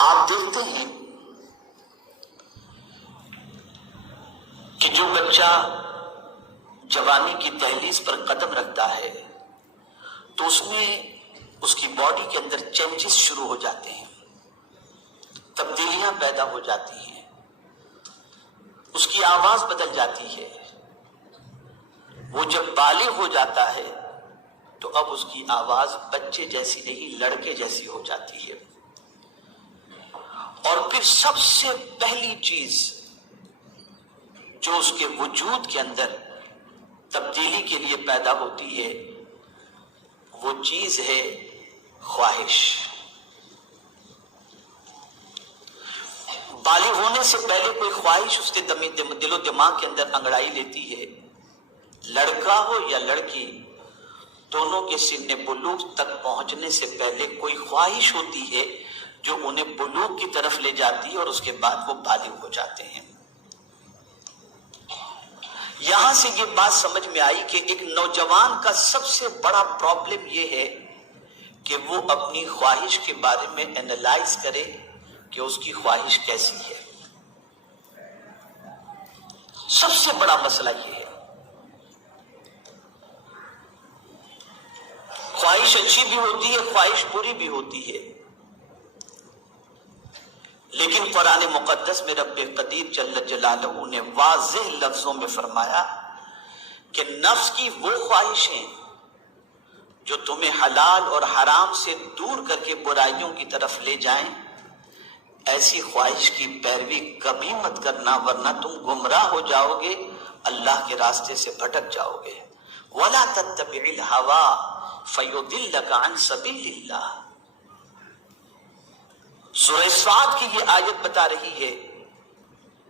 آپ دیکھتے ہیں کہ جو بچہ جوانی کی دہلیز پر قدم رکھتا ہے تو اس میں اس کی باڈی کے اندر چینجز شروع ہو جاتے ہیں، تبدیلیاں پیدا ہو جاتی ہیں، اس کی آواز بدل جاتی ہے۔ وہ جب بالغ ہو جاتا ہے تو اب اس کی آواز بچے جیسی نہیں، لڑکے جیسی ہو جاتی ہے۔ اور پھر سب سے پہلی چیز جو اس کے وجود کے اندر تبدیلی کے لیے پیدا ہوتی ہے وہ چیز ہے خواہش۔ بالغ ہونے سے پہلے کوئی خواہش اس کے دل و دماغ کے اندر انگڑائی لیتی ہے۔ لڑکا ہو یا لڑکی، دونوں کے سن بلوغ تک پہنچنے سے پہلے کوئی خواہش ہوتی ہے جو انہیں بلوغ کی طرف لے جاتی ہے اور اس کے بعد وہ بالغ ہو جاتے ہیں۔ یہاں سے یہ بات سمجھ میں آئی کہ ایک نوجوان کا سب سے بڑا پرابلم یہ ہے کہ وہ اپنی خواہش کے بارے میں اینالائز کرے کہ اس کی خواہش کیسی ہے۔ سب سے بڑا مسئلہ یہ ہے۔ خواہش اچھی بھی ہوتی ہے، خواہش بری بھی ہوتی ہے، لیکن قرآن مقدس میں رب قدیر جل جلالہ نے واضح لفظوں میں فرمایا کہ نفس کی وہ خواہشیں جو تمہیں حلال اور حرام سے دور کر کے برائیوں کی طرف لے جائیں، ایسی خواہش کی پیروی کبھی مت کرنا، ورنہ تم گمراہ ہو جاؤ گے، اللہ کے راستے سے بھٹک جاؤ گے۔ وَلَا تَتَّبِعِ الْهَوَىٰ فَيُضِلَّكَ عَنْ سَبِيلِ اللَّهِ۔ سورہ صاد کی یہ آیت بتا رہی ہے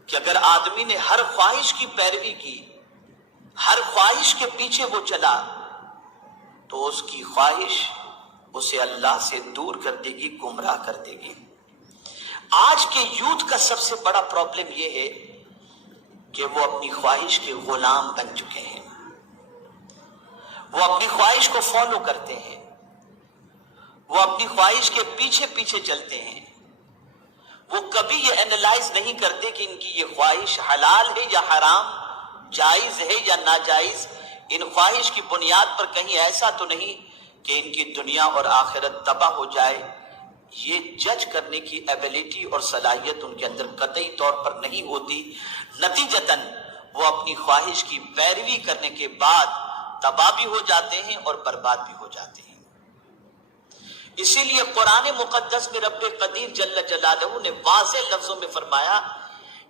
کہ اگر آدمی نے ہر خواہش کی پیروی کی، ہر خواہش کے پیچھے وہ چلا، تو اس کی خواہش اسے اللہ سے دور کر دے گی، گمراہ کر دے گی۔ آج کے یوتھ کا سب سے بڑا پرابلم یہ ہے کہ وہ اپنی خواہش کے غلام بن چکے ہیں۔ وہ اپنی خواہش کو فالو کرتے ہیں، وہ اپنی خواہش کے پیچھے پیچھے چلتے ہیں۔ وہ کبھی یہ اینالائز نہیں کرتے کہ ان کی یہ خواہش حلال ہے یا حرام، جائز ہے یا ناجائز۔ ان خواہش کی بنیاد پر کہیں ایسا تو نہیں کہ ان کی دنیا اور آخرت تباہ ہو جائے۔ یہ جج کرنے کی ایبیلٹی اور صلاحیت ان کے اندر قطعی طور پر نہیں ہوتی۔ نتیجتاً وہ اپنی خواہش کی پیروی کرنے کے بعد تباہ بھی ہو جاتے ہیں اور برباد بھی ہو جاتے ہیں۔ اسی لیے قرآن مقدس میں رب قدیر جل جلالہ نے واضح لفظوں میں فرمایا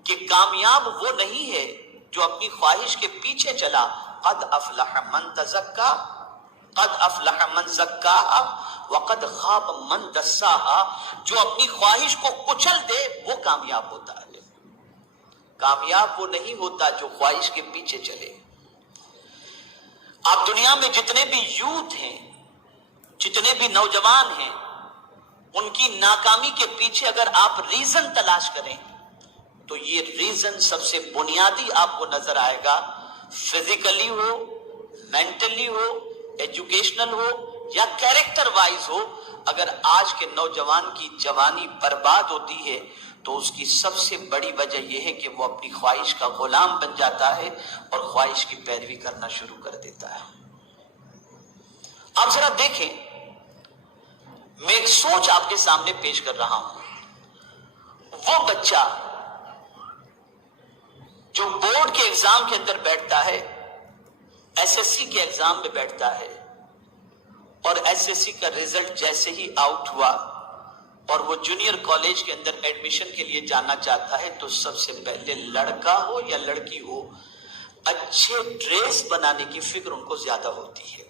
کہ کامیاب وہ نہیں ہے جو اپنی خواہش کے پیچھے چلا۔ قد افلح من تزکا، قد افلح من زکاہا وقد خاب من دساہا۔ جو اپنی خواہش کو کچل دے وہ کامیاب ہوتا ہے، کامیاب وہ نہیں ہوتا جو خواہش کے پیچھے چلے۔ آپ دنیا میں جتنے بھی یوتھ ہیں، جتنے بھی نوجوان ہیں، ان کی ناکامی کے پیچھے اگر آپ ریزن تلاش کریں تو یہ ریزن سب سے بنیادی آپ کو نظر آئے گا۔ فزیکلی ہو، مینٹلی ہو، ایجوکیشنل ہو یا کیریکٹر وائز ہو، اگر آج کے نوجوان کی جوانی برباد ہوتی ہے تو اس کی سب سے بڑی وجہ یہ ہے کہ وہ اپنی خواہش کا غلام بن جاتا ہے اور خواہش کی پیروی کرنا شروع کر دیتا ہے۔ آپ ذرا دیکھیں، میں ایک سوچ آپ کے سامنے پیش کر رہا ہوں۔ وہ بچہ جو بورڈ کے ایگزام کے اندر بیٹھتا ہے، ایس ایس سی کے ایگزام میں بیٹھتا ہے، اور ایس ایس سی کا رزلٹ جیسے ہی آؤٹ ہوا اور وہ جونیئر کالج کے اندر ایڈمیشن کے لیے جانا چاہتا ہے تو سب سے پہلے لڑکا ہو یا لڑکی ہو، اچھے ڈریس بنانے کی فکر ان کو زیادہ ہوتی ہے۔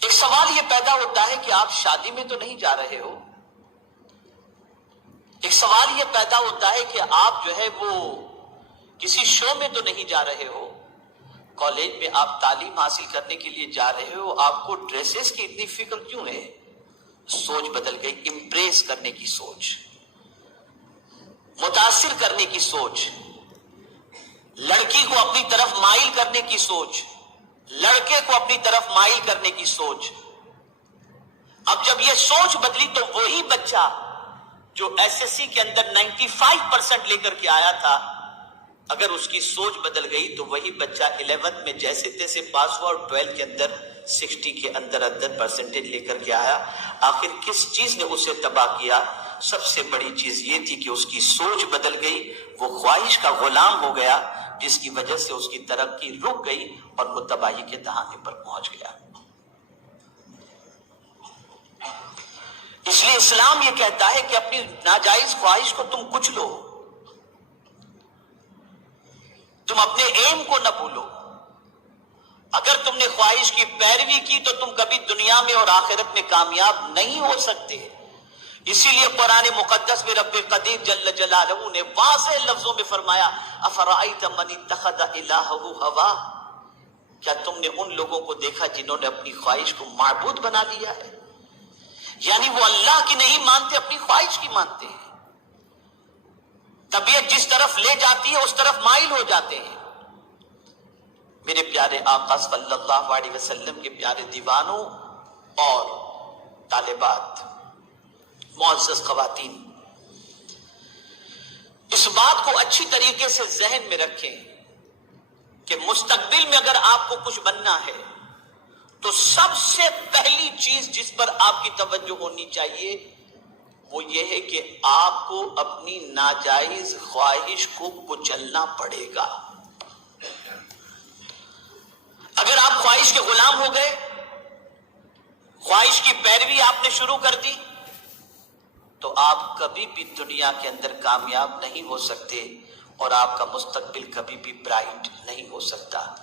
ایک سوال یہ پیدا ہوتا ہے کہ آپ شادی میں تو نہیں جا رہے ہو، ایک سوال یہ پیدا ہوتا ہے کہ آپ جو ہے وہ کسی شو میں تو نہیں جا رہے ہو، کالج میں آپ تعلیم حاصل کرنے کے لیے جا رہے ہو، آپ کو ڈریسز کی اتنی فکر کیوں ہے؟ سوچ بدل گئی، امپریس کرنے کی سوچ، متاثر کرنے کی سوچ، لڑکی کو اپنی طرف مائل کرنے کی سوچ، لڑکے کو اپنی طرف مائل کرنے کی سوچ۔ اب جب یہ سوچ بدلی تو وہی بچہ جو SSC کے اندر 95% لے کر کے آیا تھا، اگر اس کی سوچ بدل گئی تو وہی بچہ 11 میں جیسے تیسے پاس ہوا اور 12 کے اندر 60 کے اندر پرسنٹیج لے کر کے آیا۔ آخر کس چیز نے اسے تباہ کیا؟ سب سے بڑی چیز یہ تھی کہ اس کی سوچ بدل گئی، وہ خواہش کا غلام ہو گیا، جس کی وجہ سے اس کی ترقی رک گئی اور وہ تباہی کے دہانے پر پہنچ گیا۔ اس لیے اسلام یہ کہتا ہے کہ اپنی ناجائز خواہش کو تم کچھ لو، تم اپنے ایم کو نہ بھولو۔ اگر تم نے خواہش کی پیروی کی تو تم کبھی دنیا میں اور آخرت میں کامیاب نہیں ہو سکتے۔ اسی لیے قرآن مقدس میں رب قدیر جل جلالہ نے واضح لفظوں میں فرمایا افرأیت من اتخذ الہہ ہواہ، کیا تم نے ان لوگوں کو دیکھا جنہوں نے اپنی خواہش کو معبود بنا لیا ہے؟ یعنی وہ اللہ کی نہیں مانتے، اپنی خواہش کی مانتے ہیں۔ طبیعت جس طرف لے جاتی ہے اس طرف مائل ہو جاتے ہیں۔ میرے پیارے آقا صلی اللہ علیہ وسلم کے پیارے دیوانوں اور طالبات، معزز خواتین، اس بات کو اچھی طریقے سے ذہن میں رکھیں کہ مستقبل میں اگر آپ کو کچھ بننا ہے تو سب سے پہلی چیز جس پر آپ کی توجہ ہونی چاہیے وہ یہ ہے کہ آپ کو اپنی ناجائز خواہش کو کچلنا پڑے گا۔ اگر آپ خواہش کے غلام ہو گئے، خواہش کی پیروی آپ نے شروع کر دی، تو آپ کبھی بھی دنیا کے اندر کامیاب نہیں ہو سکتے اور آپ کا مستقبل کبھی بھی برائٹ نہیں ہو سکتا۔